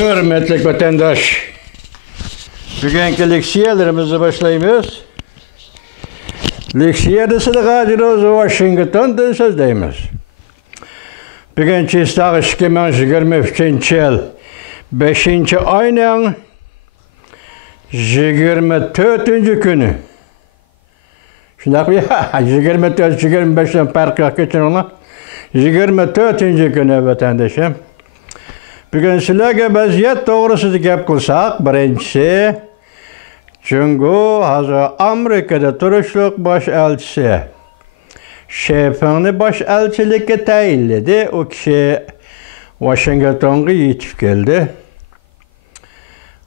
Hürmetli vatandaş, bugünkü leksiyalarımızı başlayımız. Leksiyadası da Qadirov Washington'dan sözdeyimiz. Bugünkü istağı 2023 yıl 5. ayının 24. günü. Şundak bir 24-25'ten fark yok geçen ona. 24. günü vatandaşım. Bugün sizlerge vaziyet doğrusu gap kılsak, birinchisi, Cungo hazır Amerika'da turuşluk baş elçisi. Şefini baş elçilikке tayinledi. O kişi Washington'a yetip geldi.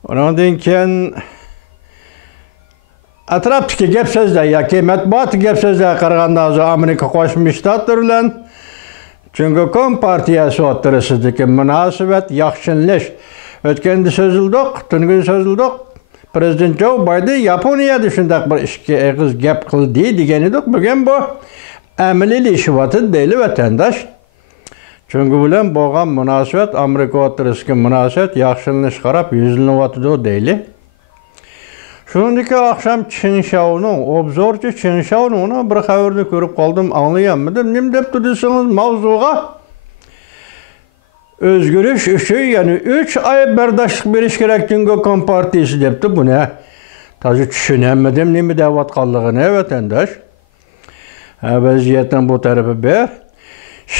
Ondan keyin atraptaki gap sözler, yoki matbuot gap sözler qaraganda Amerika Qo'shma Shtatlar bilan Çünkü Kom partiyası o'tirisidagi munosabat yaxshilash. O'tganda so'zildik, tungi so'zildik. Prezident Joe Biden Yaponiyada shunday bir ishga eg'iz gap qildi degan edik. Bugun bu amaliylashyapti deyli vatandosh. Çünkü bilan bo'lgan munosabat Amerika o'tirisidagi munosabat yaxshilanish qarab yuzlanyapti deyli. Shundaki akşam Çinşav'ның, obzorchi Çinşav'ның bir xabarni ko'rib qoldim, anglayolmadim. Nim deb tursangiz mavzuga o'zgarish uchun, ya'ni 3 oy bardoshlik berish kerak Cungo Kompartiyasi debdi. Buni to'g'ri tushunolmadim, nima deyotganligini vatandosh. Vaziyatning bu tarafi bir.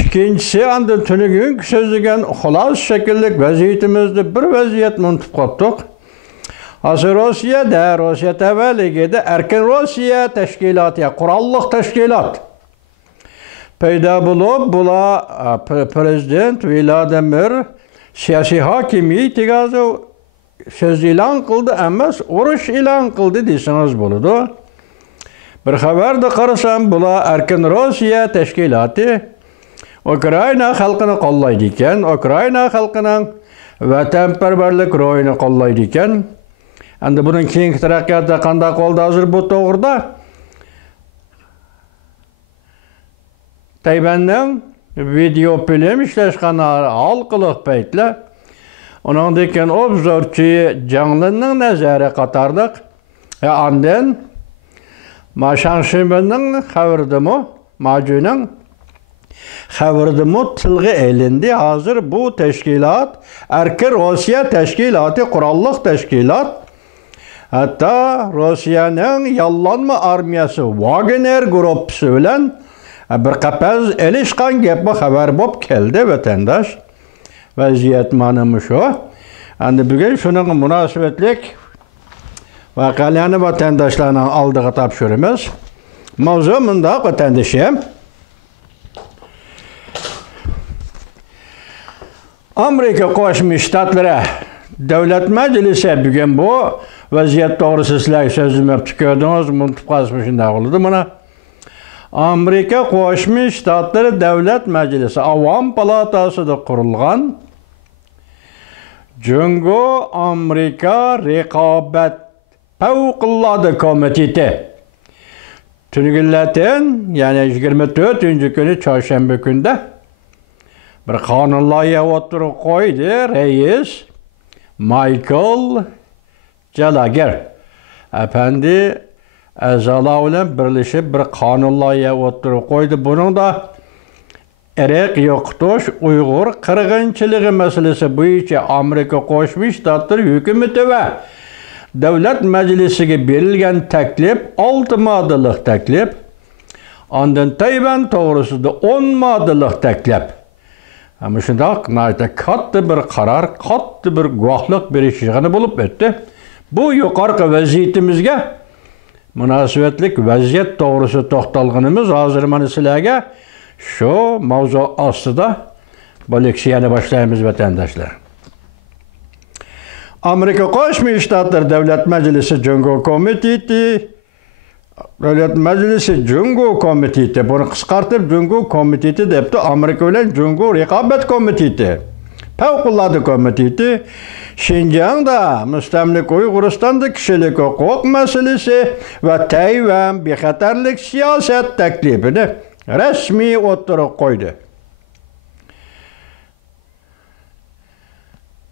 Ikkinchisi, andin tunigun so'zlagan xolos shakllik vaziyatimizda bir vaziyat unutib qoldik. Hazır Rusya tavalligida Erkin Rusya tashkiloti, qurolliq tashkilot paydo bo'lib, bular prezident Vladimir siyosiy hokimiyatiga so'z e'lon qildi, emas urush e'lon qildi desangiz bo'ladi. Bir xabarda qarasam, bular Erkin Rusya tashkiloti Ukraina xalqini qo'llaydi ekan, Ukraina xalqining vatanparvarlik ro'yini qo'llaydi ekan. Endi bunun keyingi taraqqiyotda qanday qoldi hozir bu to'g'rida Tayvanning video film ishlashgan halqiliq paytlar undan keyin obzorchi Janglinning nazari qatorliq andin Mashanshiminning xabardimi majuning xabardimi tilga elindi. Hozir bu tashkilot Erkin Rusya tashkiloti, qurolliq tashkilot. Hatta Rusya'nın yallanma armiyası Wagner gruppasi bilan bir qapaz elishgan gapni xabar bo'lib keldi vatandosh. Vaziyat mana shu. Endi bugun shuning munosabatlik voqealarni vatandoshlarning oldiga topshiramiz. Mavzu bundoq vatandoshim. Amerika Qo'shma Shtatlari Davlat Majlisi bugun bu vaziyat to'g'risida sizlarga so'zlab chiqardingiz, unutib qolishim shunday bo'ldi. Mana Amerika Qo'shma Shtatlari Davlat Majlisi Avom palatasida qurilgan Cungo Amerika Raqobat Favqulodda komiteti tunugunlatin, ya'ni 24-kuni chorshanba kunda bir qonun loyiha o'tirib qo'ydi rais Michael Gallagher. Efendi a'zolar bilan birlashib bir qonun loyiha o'tirib qo'ydi. Buning da Iroq yo'qotish, Uyg'ur qirg'inchiligi masalasi bo'yicha Amerika Qo'shma Shtatlari hukumati va Davlat Majlisiga berilgan taklif 6 modellik taklif. Ondan Tayvan to'g'risida 10 modellik taklif. Ama shundoq katta bir qaror, katta bir guvohlik berish yig'ini bo'lib o'tdi. Bu yuqorqi vaziyatimizga munosabatlik vaziyat to'g'risida to'xtalganimiz. Hozir mana sizlarga shu mavzu ostida bu leksiyani boshlaymiz vatandoshlar. Amerika Qo'shma Shtatlari Davlat Majlisi Cungo Komiteti, Davlat Majlisi Cungo Komiteti, buni qisqartib Cungo Komiteti debdi. Amerika bilan Cungo Raqobat Komiteti, Favqulodda Komiteti, Şinjan'da müstemlik Uyg'uristonda kishilik huquq masalasi va Tayvan bexatarlik siyosat taklifini rasmiy o'tirib qo'ydi.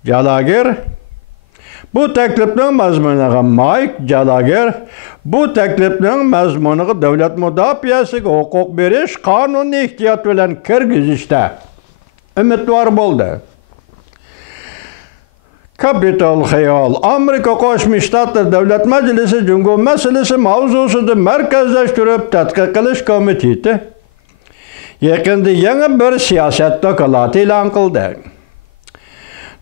Jalagir bu teklifning mazmuniga Mike Jalagir bu teklifning mazmuniga davlat mudofaasiga huquq berish qonuniy ehtiyot bilan kirgizishda umidvor bo'ldi. Capitol Hill Amerika Qo'shma Shtatlar Davlat Majlisi Jungo masalasi mavzusida markazlashtirib tadqiq qilish komiteti yaqinda yangi bir siyosat doklati e'lon qildi.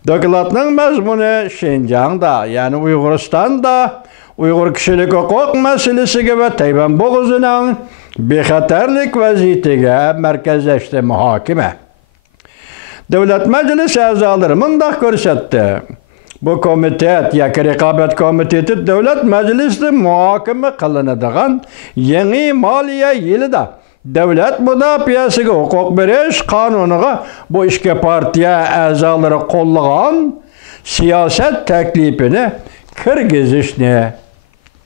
Dokladning mazmuni Şinjan'da, ya'ni Uyg'uristonda Uyg'ur kishilik huquq masalasiga va Tayvan bo'g'ozining bexatarlik vaziyatiga markazlashdi muhokama. Davlat Majlisi a'zolari mundaq ko'rsatdi. Bu komitet, yoki raqobat komiteti Davlat Majlisida muhokama qilinadigan yangi moliya yilida davlat mudofaasiga huquq berish qonuniga bu ishga partiya a'zolari qo'llagan siyosat taklifini kirgizishni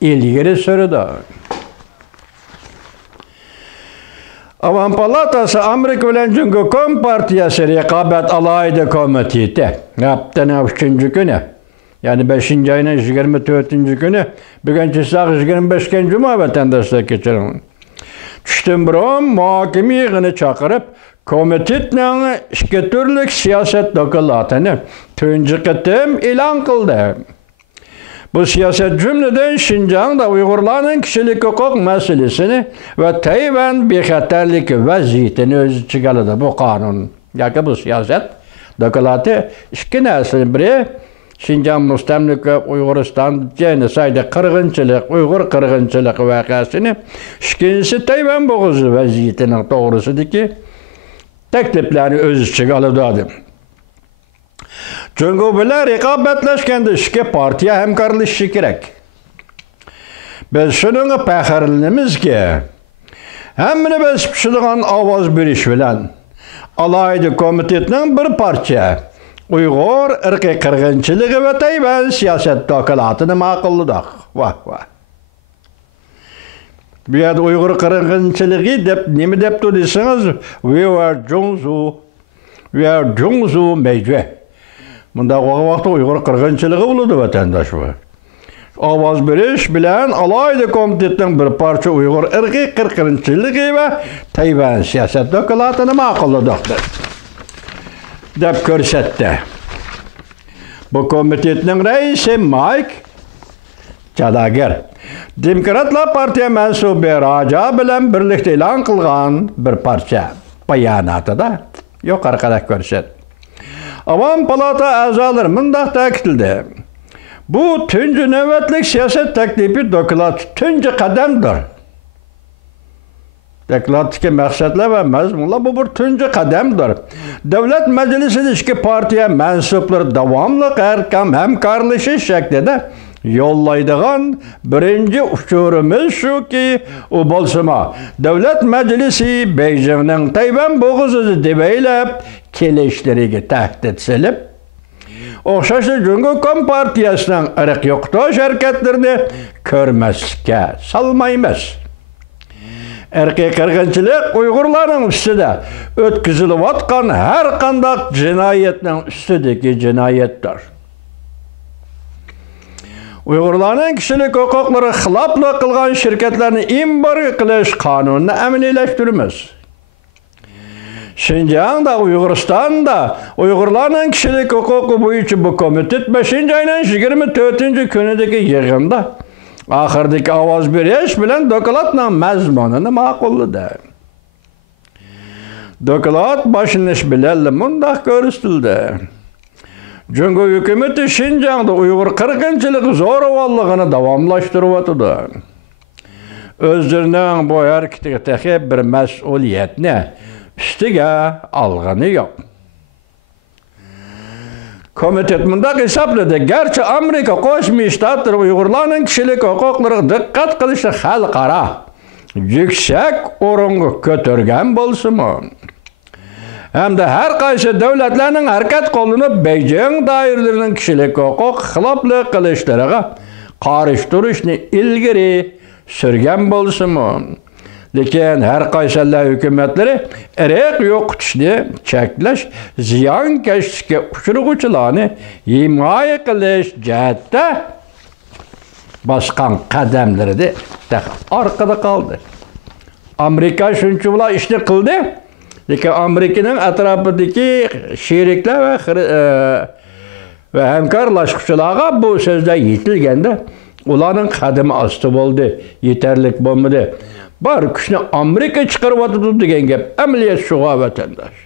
ilgari surdi. Avam palatasi Amerika bilan Jungo Kompartiyasi raqobat alayida komiteti haftaning 3-kuni, ya'ni 5-oyning 24-kuni, bugunchi soat 25 juma vatandoshlar kechiring. Tushdan burun muhokama yig'ini chaqirib, komitetning ikki turli siyosat dokladini tunji qitim e'lon qildi. Bu siyaset cümleden Şinjan'da Uygurlarning kishilik huquq masalasini va Tayvan bexatarlik vaziyatini o'z ichiga oladi bu qonun. Yoki bu siyosat doklati ikki narsani, biri Şinjan mustamlika Uyg'uriston genosid qirg'inchilik, Uyg'ur qirg'inchilik voqeasini, ikkinchisi Tayvan bo'g'ozi vaziyatining to'g'risidagi takliflarni o'z ichiga oladi. Jungo bilan raqobatlashganda ikki partiya hamkorlashishi kerak. Biz shunga faxrlanamizki, hammani biz pishadigan ovoz berish bilan alayida komitetning bir parcha Uyg'ur irqiy qirg'inchiligi va Tayvan siyosat dokladini ma'qulladik. Vah. Bu yerda Uyg'ur qirg'inchiligi deb nima debdi desangiz, we are Jungzu Mejwe. Bunda vaqtda Uyg'ur qirg'inchiligi bo'ladi vatandosh bu. Ovoz berish bilan alayida komitetning bir parcha Uyg'ur irqiy qirg'inchiligi va Tayvan siyosat dokladini ma'qulladik deb ko'rsatdi. Bu komitetning raisi Mike Jalagir Demokratlar partiya mansubi Raja bilan birlikda e'lon qilgan bir parcha bayonotida yuqorida ko'rsatdi. Avam palata a'zolari mundaq ta'kidladi. Bu tunji navbatlik siyosat taklifi doklad tunji qadamdir. Dokladdagi maqsadlar va mazmunlar bu bir tunji qadamdir. Davlat majlisida ikki partiya mansublari davomli hamkorlashish shaklida yollaydigan birinchi uchurimiz shuki, u bo'lsa Davlat Majlisi Beijingning Tayvan bo'g'ozini debaylab kelishlariga tahdid silib, o'xshashli Jungo Kompartiyasining irq yo'qotish harakatlarini ko'rmaslikka salmaymiz. Irqiy qirg'inchilik Uyg'urlarning ustida o'tkazilayotgan har qanday jinoyatning ustidagi jinoyatdir. Uyg'urlarning kishilik huquqlari xiloflik qilgan shirkatlarni embargo qilish qonunini amaliyalashtiramiz. Şinjan'da, Uyg'uristonda Uyg'urlarning kishilik huquqi bo'yicha bu komitet 5-oyning 24-kunidagi yig'inda oxirdagi ovoz berish bilan dokladning mazmunini ma'qulladi. Doklad boshlanish bilan mundaq ko'rsatildi. Jungo hukumati Şinjan'da Uyg'ur qirg'inchiligi zo'ravonligini davomlashtiryapti. O'zlarining bu harakatiga bir mas'uliyatni üstiga olgani yo'q. Komitet mundaq hisobladi. Garchi Amerika Qo'shma Shtatlar Uyg'urlarning kishilik huquqlariga diqqat qilishi xalqaro yuksak o'ringa ko'targan bo'lsa-mu, hamda har qaysi davlatlarning harakat qo'llanib Beijing doiralarining kishilik huquq xiloflik qilishlariga qarshi turishni ilgari surgan bo'lsa-mu, Lekin har qaysi hukumatlari irq yo'qotishni cheklash, ziyonkashlikka uchrag'uvchilarni himoya qilish jihatda bosgan qadamlarida orqada qoldi. Amerika shuncha bilan ishni qildi, lekin Amerikaning atrofidagi sheriklar va hamkorlashuvchilarga bu so'zlar yetilganda ularning qadami osti bo'ldi, yetarlik bo'lmadi. Bar kuchni Amerika chiqaryapti degan gap amaliyat shuga vatandosh.